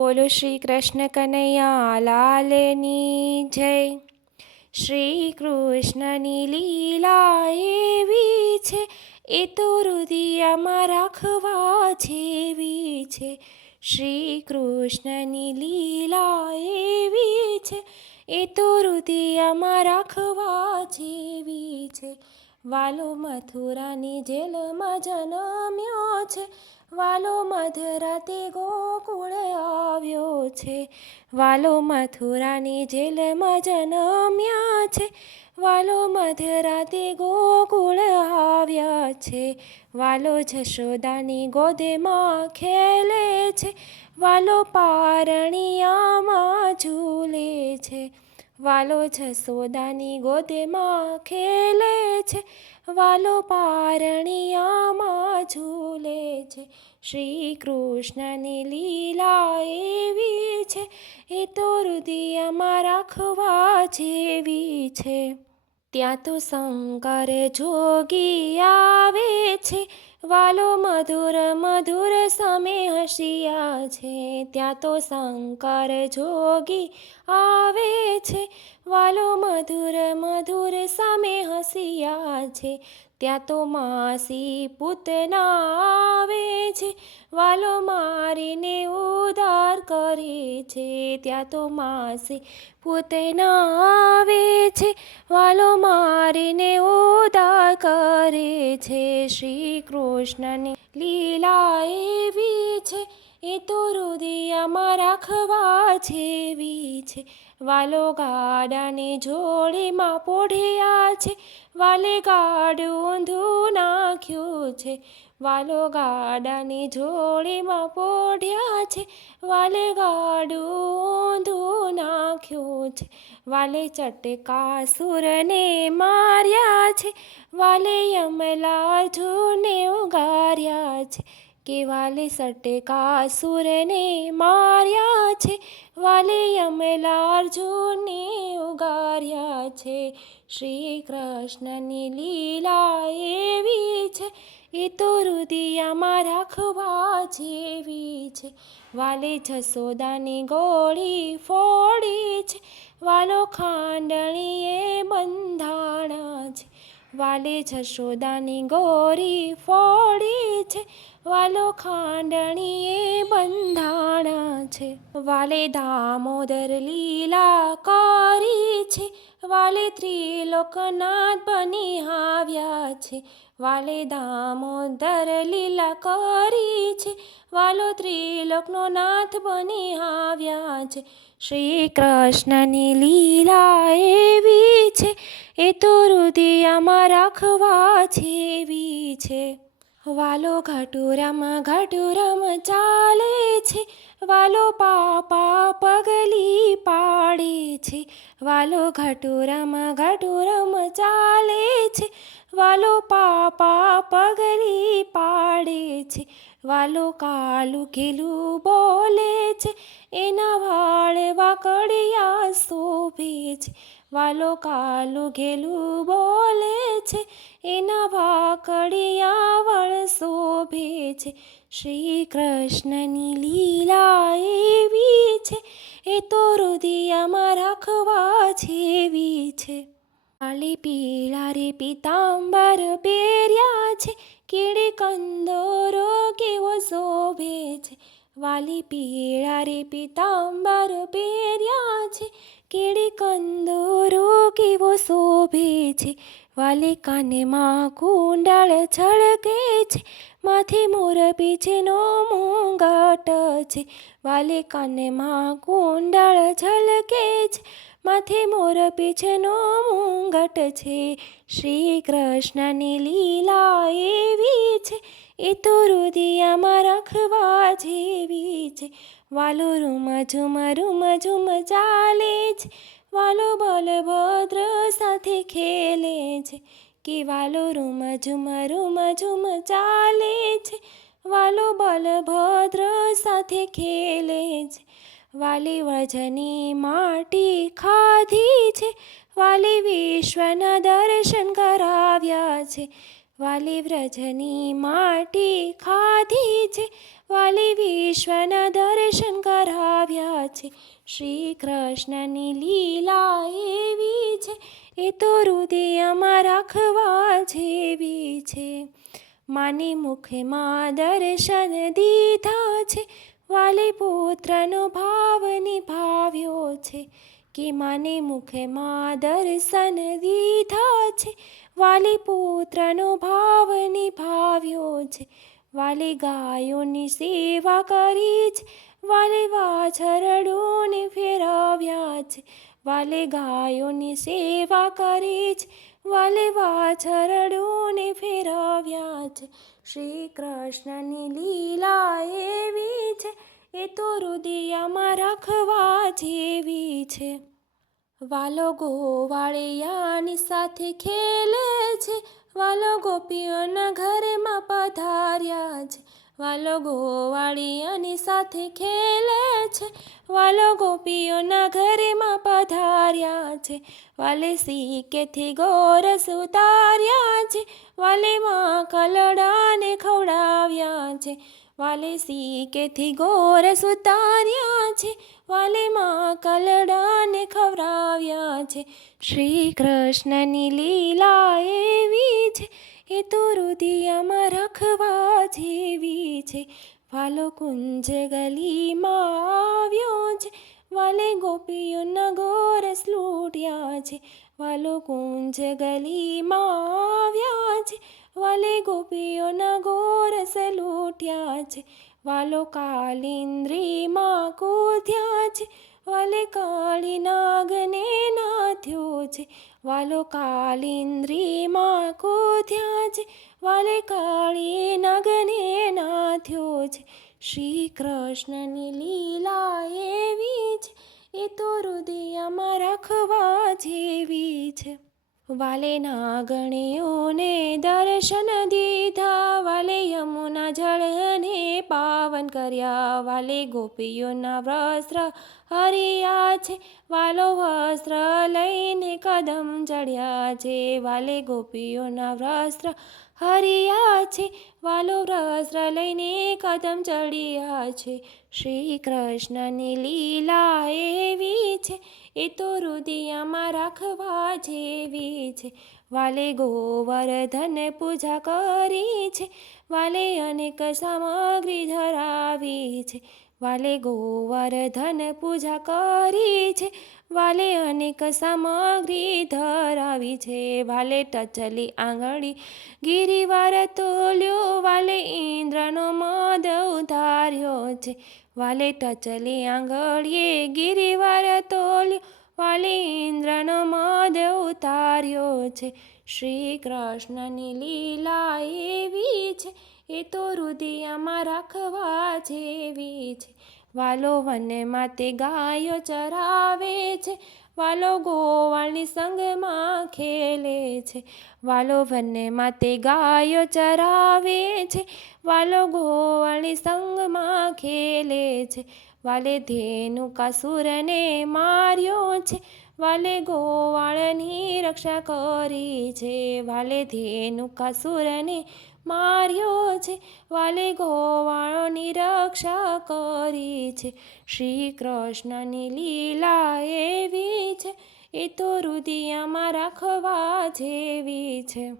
બોલો શ્રી કૃષ્ણ કનૈયા લાલની જય. શ્રી કૃષ્ણની લીલા એવી છે, એ તો હૃદયમાં રાખવા જેવી છે. શ્રી કૃષ્ણની લીલા એવી છે, એ તો હૃદયમાં રાખવા જેવી છે. વાલો મથુરાની જેલમાં જન્મ્યો છે, વાલો મધરાતે ગોકુળ આવ્યો છે. વાલો મથુરાની જેલમાં જન્મ્યા છે, વાલો મધરાતે ગોકુળ આવ્યા છે. વાલો જશોદાની ગોદમાં ખેલે છે, વાલો પારણિયામાં ઝૂલે છે. વાલો જશોદાની ગોદમાં ખેલે છે, વાલો પારણિયામાં ઝૂલે છે. શ્રી કૃષ્ણની લીલા એવી છે, એ તો હૃદયમાં રાખવા જેવી છે. ત્યાં તો શંકર જોગી આવે છે, વાલો મધુર મધુર સામે હસિયા છે. ત્યાં તો શંકર જોગી આવે છે, વાલો મધુર મધુર સામે હસિયા છે. ત્યાં તો માસી પૂતના આવે છે, વાલો મારીને ઉદ્ધાર કરે છે. ત્યાં તો માસી પૂતના આવે છે, વાલો મારીને ઉદ્ધાર કરે છે. શ્રી કૃષ્ણની લીલા એવી છે, એ તો હૃદયમાં રાખવા જેવી છે. વાલો ગાડાની જોડીમાં પોઢ્યા છે, વાલે ગાડું ઊંધું નાખ્યું છે. વાલો ગાડાની જોડીમાં પોઢ્યા છે, વાલે ગાડું ઊંધું નાખ્યું છે. વાલે ચટકાસુરને માર્યા છે, વાલે યમલાર્જુનને ઉગાર્યા છે. કે વાલે સટકાસુરને માર્યા છે, વાલે યમલાર્જુનને ઉગાર્યા છે. શ્રી કૃષ્ણની લીલા એવી છે, એ તો હૃદયમાં રાખવા જેવી છે. વાલે જશોદાની ગોળી ફોડી છે, વાલો ખાંડણીએ બંધાણા છે. વાલે જશોદાની ગોરી ફોડી છે, વાલો ખાંડણીએ બંધાણા છે. વાલે દામોદર લીલા કરી છે, વાલે ત્રિલોકનાથ બની આવ્યા છે. વાલે દામોદર લીલા કરી છે, વાલો ત્રિલોકનો નાથ બની આવ્યા છે. શ્રી કૃષ્ણની લીલા એવી છે, એ તો હૃદયમાં રાખવા જેવી છે. વાલો ઘટુરામાં ઘટુરમ ચાલે છે, વાલો પાપા પગલી પાડે છે. વાલો ઘટુરામાં ઘટુરમ ચાલે છે, વાલો પાપા પગલી પાડે છે. વાલો કાલું ખીલું બોલે છે, એના વાળ વાકડિયા શોભે છે. વાલો કાલું ઘેલું બોલે છે, એના વાકડિયા વાળ શોભે છે. શ્રી કૃષ્ણની લીલા એવી છે, એ તો હૃદયમાં રાખવા જેવી છે. વાલે પીળા રે પીતાંબર પહેર્યા છે, કીડી કંદોરો કેવો શોભે છે. વાલી પીળા રે પીતાંબર પહેર્યા છે, કીડી કંદોરો કેવો શોભે છે. વાલે કાનમાં કુંડળ છળકે છે, માથે મોર પીછેનો મુંગટ છે. વાલે કાનમાં કુંડળ છલકે છે, માથે મોર પીછેનો મુંગટ છે. શ્રી કૃષ્ણની લીલા એવી છે, એ તો હૃદયમાં રાખવા જેવી છે. વાલો રૂમ ઝુમ ચાલે છે, વાલો બલભદ્ર સાથે ખેલે છે. કે વાલો રૂમ ઝુમ ચાલે છે, વાલો બલભદ્ર સાથે ખેલે છે. વાલી વજની માટી ખાધી છે, વાલી વિશ્વના દર્શન કરાવ્યા છે. વાલી વ્રજની માટી ખાધી છે, વાલે વિશ્વના દર્શન કરાવ્યા છે. શ્રી કૃષ્ણની લીલા એવી છે, એ તો હૃદયમાં રાખવા જેવી છે. માને મુખમાં દર્શન દીધા છે, વાલે પુત્રનો ભાવ નિભાવ્યો છે. કે માને મુખમાં દર્શન દીધા છે, વાલે પુત્રનો ભાવ નિભાવ્યો છે. વાલે ગાયોની સેવા કરી છે, વાલે વાછરડોને ફેરવ્યા છે. વાલે ગાયોની સેવા કરી છે, વાલે વાછરડોને ફેરવ્યા છે. શ્રી કૃષ્ણની લીલા એવી છે, એ તો હૃદયમાં રાખવા જેવી છે. વાલો ગોવાળિયાની સાથે ખેલે છે, વાલો ગોપીઓના ઘરમાં પધાર્યા છે. વાલો ગોવાળિયાની સાથે ખેલે છે, વાલો ગોપીઓના ઘરમાં પધાર્યા છે. વાલે સીકેથી ગોરસ ઉતાર્યા છે, વાલે માં કલડાને ખવડાવ્યા છે. વાલે સીકેથી ગોરસ ઉતાર્યા છે, વાલે માં કલડાને ખવડાવ્યા છે. શ્રી કૃષ્ણની લીલા એવી છે, એ તો હૃદયમાં રાખવા જેવી છે. વાલો કુંજ ગલીમાં આવ્યો છે, વાલે ગોપીઓના ગોરસ લૂટ્યા છે. વાલો કુંજ ગલીમાં આવ્યા છે, વાલે ગોપીઓના ગોરસ લૂટ્યા છે. વાલો કાલિંદ્રીમાં કૂદ્યા છે, વાલે કાળી નાગને નાથ્યો છે. વાલો કાલિંદ્રીમાં કૂદ્યા છે, વાલે કાળી નાગને નાથ્યો છે. શ્રી કૃષ્ણની લીલા એવી છે, એ તો હૃદયમાં રાખવા જેવી છે. વાલે નાગણીઓને દર્શન દીધા, વાલે યમુના જળને પાવન કર્યા. વાલે ગોપીઓના વસ્ત્ર હરિયા છે, વાલો વસ્ત્ર લઈને કદમ ચડ્યા છે. વાલે ગોપીઓના વસ્ત્ર હરિયા છે, વાલો વસ્ત્ર લઈને કદમ ચડ્યા છે. શ્રી કૃષ્ણની લીલા એવી છે, એ તો હૃદયમાં રાખવા જેવી છે. વાલે ગોવર્ધન પૂજા કરી છે, વાલે અનેક સામગ્રી ધરાવી છે. વાલે ગોવર્ધન પૂજા કરી છે, વાલે અનેક સામગ્રી ધરાવી છે. વાલે ટચલી આંગળી ગિરિવાર તોલ્યો, વાલે ઇન્દ્રનો મદ ઉતાર્યો છે. વાલે ટચલી આંગળીએ ગિરિવાર તોલ્યો, વાલે ઇન્દ્રનો મદ ઉતાર્યો છે. શ્રી કૃષ્ણની લીલા એવી છે, એ તો હૃદયમાં રાખવા જેવી છે. વાલો વનમાં તે ગાયો ચરાવે છે, વાલો ગોવાળની સંગમાં ખેલે છે. વાલો વનમાં તે ગાયો ચરાવે છે, વાલો ગોવાળની સંગમાં ખેલે છે. વાલે ધેનુકાસુરને માર્યો છે, વાલે ગોવાળની રક્ષા કરી છે. વાલે ધેનુકાસુરને માર્યો છે, વાલે ગોવાળોની રક્ષા કરી છે. શ્રી કૃષ્ણની લીલા એવી છે, એ તો હૃદયમાં રાખવા જેવી છે.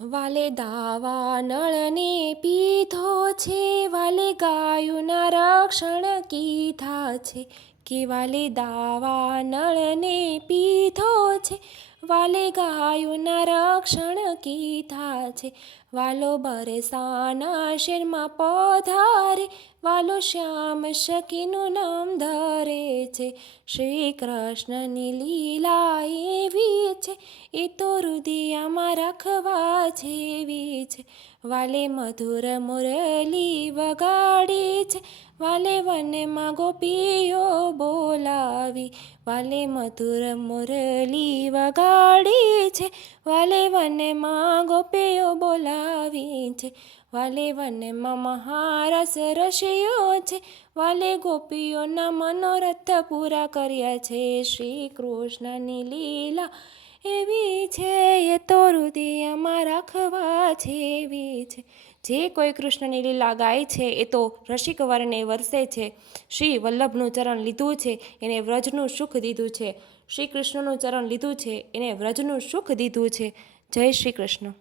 વાલે દાવા નળને પીધો છે, વાલે ગાયોના રક્ષણ કીધા છે. કે વાલે દાવા નળને પીધો છે, વાલે ગાયોના રક્ષણ કીધા છે. વાલો બરસાના શેરમાં પધારે, વાલો શ્યામ સખીનું નામ ધરે છે. શ્રી કૃષ્ણની લીલા એવી છે, એ તો હૃદયમાં રાખવા જેવી છે. વાલે મધુર મુરલી વગાડી છે, વાલે વનમાં ગોપીઓ બોલાવી. વાલે મધુર મુરલી વગાડી છે, વાલે વનમાં ગોપીઓ બોલાવી છે. વાલે વનમાં મહારસ રસ્યો છે, વાલે ગોપીઓના મનોરથ પૂરા કર્યા છે. શ્રી કૃષ્ણની લીલા એવી છે, એ તો હૃદયમાં રાખવા જેવી છે. જે કોઈ કૃષ્ણની લીલા ગાય છે એ તો રસિક વરને વરસે છે. શ્રી વલ્લભનું ચરણ લીધું છે એને વ્રજનું સુખ દીધું છે. શ્રી કૃષ્ણનું ચરણ લીધું છે એને વ્રજનું સુખ દીધું છે. જય શ્રી કૃષ્ણ.